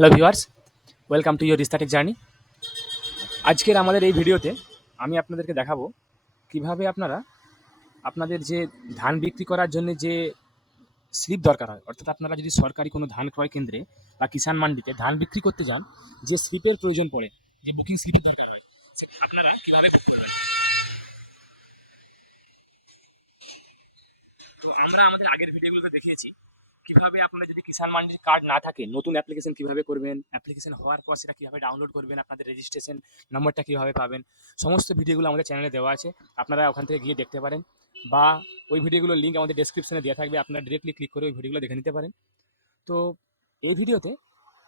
Hello viewers, welcome to your রিস্তাটেক journey. আজকের আমাদের এই ভিডিওতে আমি আপনাদেরকে দেখাবো কিভাবে আপনারা আপনাদের যে ধান বিক্রি করার জন্য যে স্লিপ দরকার হয়, অর্থাৎ আপনারা যদি সরকারি কোনো ধান ক্রয় কেন্দ্রে বা কিষাণ মান্ডিতে ধান বিক্রি করতে যান, যে স্লিপের প্রয়োজন পড়ে, যে বুকিং স্লিপের দরকার হয়, আপনারা কিভাবে বুক করবেন। তো আমরা আমাদের আগের ভিডিওগুলোতে দেখিয়েছি কিভাবে আপনারা যদি কিষাণ মান্ডির কার্ড না থাকে নতুন অ্যাপ্লিকেশন কিভাবে করবেন, অ্যাপ্লিকেশন হওয়ার পর সেটা কিভাবে ডাউনলোড করবেন, আপনাদের রেজিস্ট্রেশন নম্বরটা কিভাবে পাবেন। সমস্ত ভিডিওগুলো আমাদের চ্যানেলে দেওয়া আছে, আপনারা ওখান থেকে গিয়ে দেখতে পারেন, বা ওই ভিডিওগুলোর লিঙ্ক আমাদের ডেসক্রিপশনে দেওয়া থাকবে, আপনারা ডিরেক্টলি ক্লিক করে ওই ভিডিওগুলো দেখে নিতে পারেন। তো এই ভিডিওতে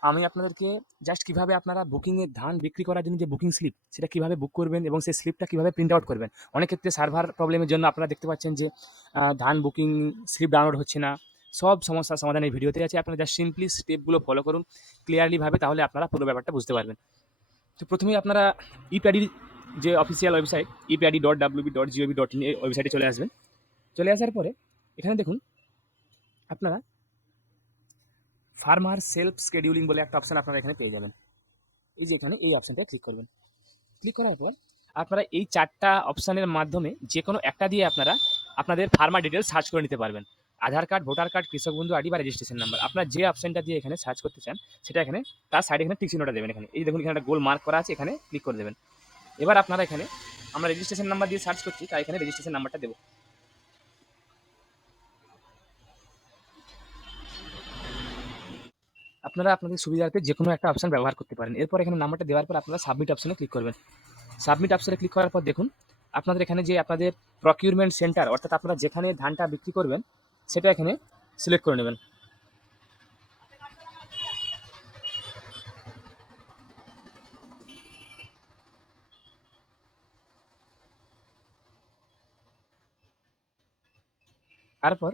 আমি আপনাদেরকে জাস্ট কিভাবে আপনারা বুকিংয়ে ধান বিক্রি করার জন্য যে বুকিং স্লিপ সেটা কিভাবে বুক করবেন এবং সেই স্লিপটা কিভাবে প্রিন্ট আউট করবেন। অনেক ক্ষেত্রে সার্ভার প্রবলেমের জন্য আপনারা দেখতে পাচ্ছেন যে ধান বুকিং স্লিপ ডাউনলোড হচ্ছে না। সব সমস্যার সমাধান এই ভিডিওতে আছে, আপনারা জাস্ট সিম্পলি স্টেপগুলো ফলো করুন ক্লিয়ারলিভাবে, তাহলে আপনারা পুরো ব্যাপারটা বুঝতে পারবেন। তো প্রথমেই আপনারা ইপ্যাডির যে অফিসিয়াল ওয়েবসাইট epadi.wb.gov.in এই ওয়েবসাইটে চলে আসবেন। চলে আসার পরে এখানে দেখুন আপনারা ফার্মার সেলফ স্কেডিউলিং বলে একটা অপশন আপনারা এখানে পেয়ে যাবেন। এই যে এখানে এই অপশনটায় ক্লিক করবেন। ক্লিক করার পর আপনারা এই 4টা অপশনের মাধ্যমে যে কোনো একটা দিয়ে আপনারা আপনাদের ফার্মার ডিটেলস সার্চ করে নিতে পারবেন। আধার কার্ড, ভোটার কার্ড, কৃষক বন্ধু আইডি বা রেজিস্ট্রেশন নাম্বার। আপনার যে অপশনটা দিয়ে এখানে সার্চ করতে চান সেটা এখানে তার সাইডে এখানে টিক চিহ্নটা দেবেন। এখানে এই দেখুন এখানে একটা গোল মার্ক করা আছে, এখানে ক্লিক করে দেবেন। এবার আপনারা এখানে আমরা রেজিস্ট্রেশন নাম্বার দিয়ে সার্চ করছি, তাই এখানে রেজিস্ট্রেশন নাম্বারটা দেবো। আপনারা আপনাদের সুবিধার্থে যে কোনো একটা অপশন ব্যবহার করতে পারেন। এরপর এখানে নাম্বারটা দেওয়ার পর আপনারা সাবমিট অপশনে ক্লিক করবেন। সাবমিট অপশনে ক্লিক করার পর দেখুন আপনাদের এখানে যে আপনাদের প্রকিউরমেন্ট সেন্টার, অর্থাৎ আপনারা যেখানে ধানটা বিক্রি করবেন সেটা এখানে সিলেক্ট করে নেবেন। তারপর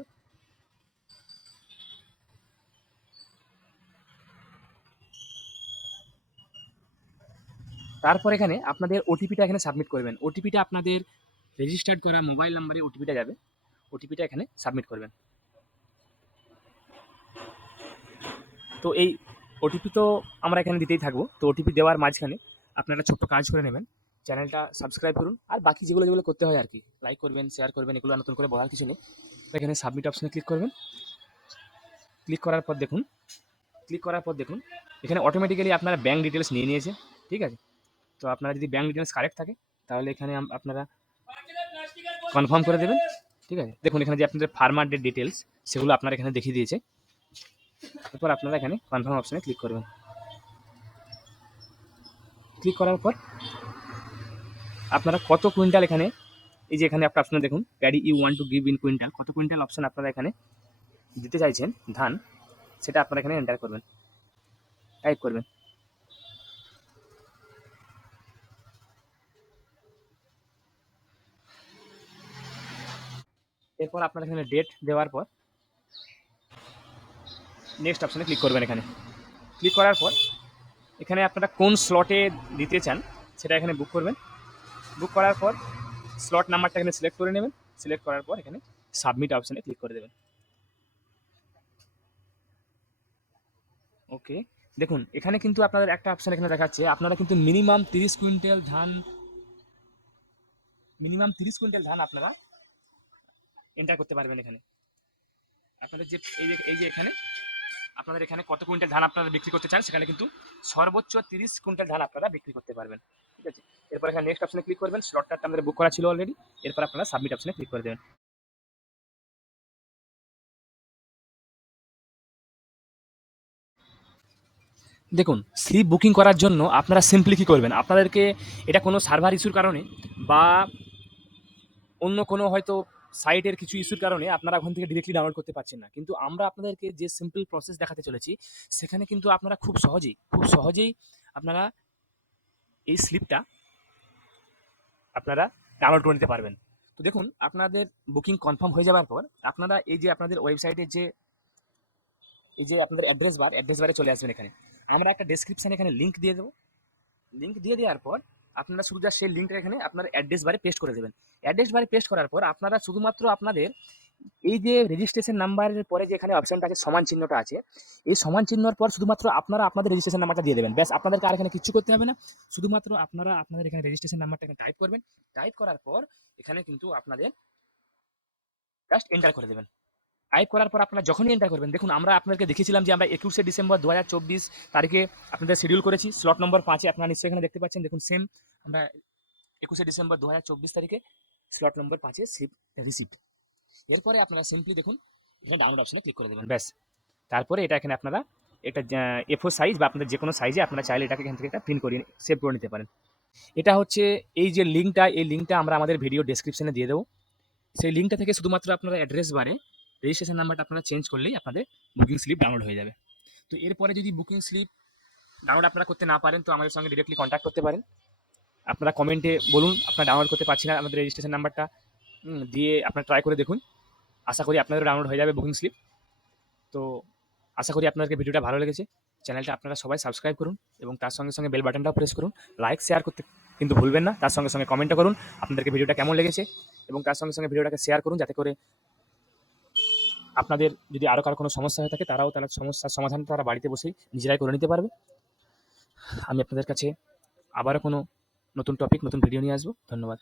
তারপর এখানে আপনাদের ওটিপিটা এখানে সাবমিট করবেন। ওটিপিটা আপনাদের রেজিস্টার্ড করা মোবাইল নাম্বারে ওটিপিটা যাবে, ওটিপিটা এখানে সাবমিট করবেন। তো এই ওটিপি তো আমরা এখানে দিতেই থাকবো। তো ওটিপি দেওয়ার মাঝখানে আপনারা ছোট্ট কাজ করে নেবেন, চ্যানেলটা সাবস্ক্রাইব করুন, আর বাকি যেগুলো যেগুলো করতে হয় আর কি, লাইক করবেন, শেয়ার করবেন, এগুলো নতুন করে বলার কিছু নেই। এখানে সাবমিট অপশনে ক্লিক করবেন। ক্লিক করার পর দেখুন ক্লিক করার পর দেখুন এখানে অটোমেটিক্যালি আপনারা ব্যাঙ্ক ডিটেলস নিয়ে নিয়েছে। ঠিক আছে, তো আপনারা যদি ব্যাঙ্ক ডিটেলস কারেক্ট থাকে তাহলে এখানে আপনারা কনফার্ম করে দেবেন। ঠিক আছে, দেখুন এখানে যে আপনাদের ফার্মার ডে ডিটেলস সেগুলো আপনারা এখানে দেখিয়ে দিয়েছে। এরপর আপনারা এখানে কনফার্ম অপশনে ক্লিক করবেন। ক্লিক করার পর আপনারা কত কুইন্টাল এখানে, এই যে এখানে একটা অপশন দেখুন paddy you want to give in quintal, কত কুইন্টাল অপশন আপনারা এখানে দিতে চাইছেন ধান, সেটা আপনারা এখানে এন্টার করবেন, টাইপ করবেন। এরপর আপনারা এখানে ডেট দেওয়ার পর নেক্সট অপশনে ক্লিক করবেন। এখানে ক্লিক করার পর এখানে আপনারা কোন স্লটে দিতে চান সেটা এখানে বুক করবেন। বুক করার পর স্লট নাম্বারটা এখানে সিলেক্ট করে নেবেন। সিলেক্ট করার পর এখানে সাবমিট অপশনে ক্লিক করে দেবেন। ওকে, দেখুন এখানে কিন্তু আপনাদের একটা অপশন এখানে দেখাচ্ছে আপনারা কিন্তু মিনিমাম 30 কুইন্টাল ধান আপনারা এন্টার করতে পারবেন। এখানে আপনাদের যে এই যে এখানে আপনাদের এখানে কত কুইন্টাল ধান আপনারা বিক্রি করতে চান, সেখানে কিন্তু সর্বোচ্চ 30 কুইন্টাল ধান আপনারা বিক্রি করতে পারবেন। ঠিক আছে, এরপর এখানে নেক্সট অপশনে ক্লিক করবেন। স্লটটা আপনাদের বুক করা ছিল অলরেডি। এরপর আপনারা সাবমিট অপশনে ক্লিক করে দেবেন। দেখুন স্লিপ বুকিং করার জন্য আপনারা সিম্পলি কী করবেন, আপনাদেরকে এটা কোনো সার্ভার ইস্যুর কারণে বা অন্য কোনো হয়তো সাইটের কিছু ইস্যুর কারণে আপনারা ওখান থেকে ডিরেক্টলি ডাউনলোড করতে পারছেন না, কিন্তু আমরা আপনাদেরকে যে সিম্পল প্রসেস দেখাতে চলেছি সেখানে কিন্তু আপনারা খুব সহজেই আপনারা এই স্লিপটা আপনারা ডাউনলোড করে নিতে পারবেন। তো দেখুন আপনাদের বুকিং কনফার্ম হয়ে যাওয়ার পর আপনারা এই যে আপনাদের ওয়েবসাইটের যে এই যে আপনাদের অ্যাড্রেস বারে চলে আসবেন। এখানে আমরা একটা ডেসক্রিপশানে এখানে লিঙ্ক দিয়ে দেবো। লিঙ্ক দিয়ে দেওয়ার পর আপনারা শুধু জাস্ট সেই লিঙ্কটা এখানে আপনার অ্যাড্রেস বারে পেস্ট করে দেবেন। অ্যাড্রেস বারে পেস্ট করার পর আপনারা শুধুমাত্র আপনাদের এই যে রেজিস্ট্রেশন নাম্বারের পরে যে এখানে অপশনটা আছে সমান চিহ্নটা আছে, এই সমান চিহ্নর পর শুধুমাত্র আপনারা আপনাদের রেজিস্ট্রেশন নাম্বারটা দিয়ে দেবেন, ব্যাস। আপনাদেরকে আর এখানে কিচ্ছু করতে হবে না, শুধুমাত্র আপনারা আপনাদের এখানে রেজিস্ট্রেশন নাম্বারটা এখানে টাইপ করবেন। টাইপ করার পর এখানে কিন্তু আপনাদের জাস্ট এন্টার করে দেবেন। টাইপ করার পর আপনারা যখনই এন্টার করবেন, দেখুন আমরা আপনাদেরকে দেখিয়েছিলাম যে আমরা 21শে ডিসেম্বর 2024 তারিখে আপনাদের শিডিউল করেছি স্লট নম্বর 5-এ। আপনারা নিশ্চয়ই এখানে দেখতে পাচ্ছেন, দেখুন সেম আমরা 21শে ডিসেম্বর 2024 তারিখে স্লট নম্বর 5-এ রিসিভ। এরপরে আপনারা সিম্পলি দেখুন এখানে ডাউনলোড অপশনে ক্লিক করে দেবেন, ব্যাস। তারপরে এটা এখানে আপনারা একটা A4 সাইজ বা আপনাদের যে কোনো সাইজে আপনারা চাইলে এটাকে এখান থেকে একটা প্রিন্ট করে সেভ করে নিতে পারেন। এটা হচ্ছে এই যে লিঙ্কটা, এই লিঙ্কটা আমরা আমাদের ভিডিও ডেসক্রিপশনে দিয়ে দেবো। সেই লিঙ্কটা থেকে শুধুমাত্র আপনারা অ্যাড্রেস বারে রেজিস্ট্রেশন নাম্বারটা আপনারা চেঞ্জ করলেই আপনাদের বুকিং স্লিপ ডাউনলোড হয়ে যাবে। তো এরপরে যদি বুকিং স্লিপ ডাউনলোড আপনারা করতে না পারেন, তো আমাদের সঙ্গে ডিরেক্টলি কন্ট্যাক্ট করতে পারেন। আপনারা কমেন্টে বলুন আপনারা ডাউনলোড করতে পারছি না আমাদের রেজিস্ট্রেশন নাম্বারটা, দিয়ে আপনারা ট্রাই করে দেখুন। আশা করি আপনাদের ডাউনলোড হয়ে যাবে বুকিং স্লিপ। তো আশা করি আপনাদেরকে ভিডিওটা ভালো লেগেছে। চ্যানেলটা আপনারা সবাই সাবস্ক্রাইব করুন এবং তার সঙ্গে সঙ্গে বেল বাটনটাও প্রেস করুন। লাইক শেয়ার করতে কিন্তু ভুলবেন না, তার সঙ্গে সঙ্গে কমেন্টও করুন আপনাদেরকে ভিডিওটা কেমন লেগেছে, এবং তার সঙ্গে সঙ্গে ভিডিওটাকে শেয়ার করুন যাতে করে আপনাদের যদি আরও কারো কোনো সমস্যা হয়ে থাকে তারাও তার সমস্যার সমাধান তারা বাড়িতে বসেই নিজেরাই করে নিতে পারবে। আমি আপনাদের কাছে আবারও কোনো নতুন টপিক নতুন ভিডিও নিয়ে আসবো। ধন্যবাদ।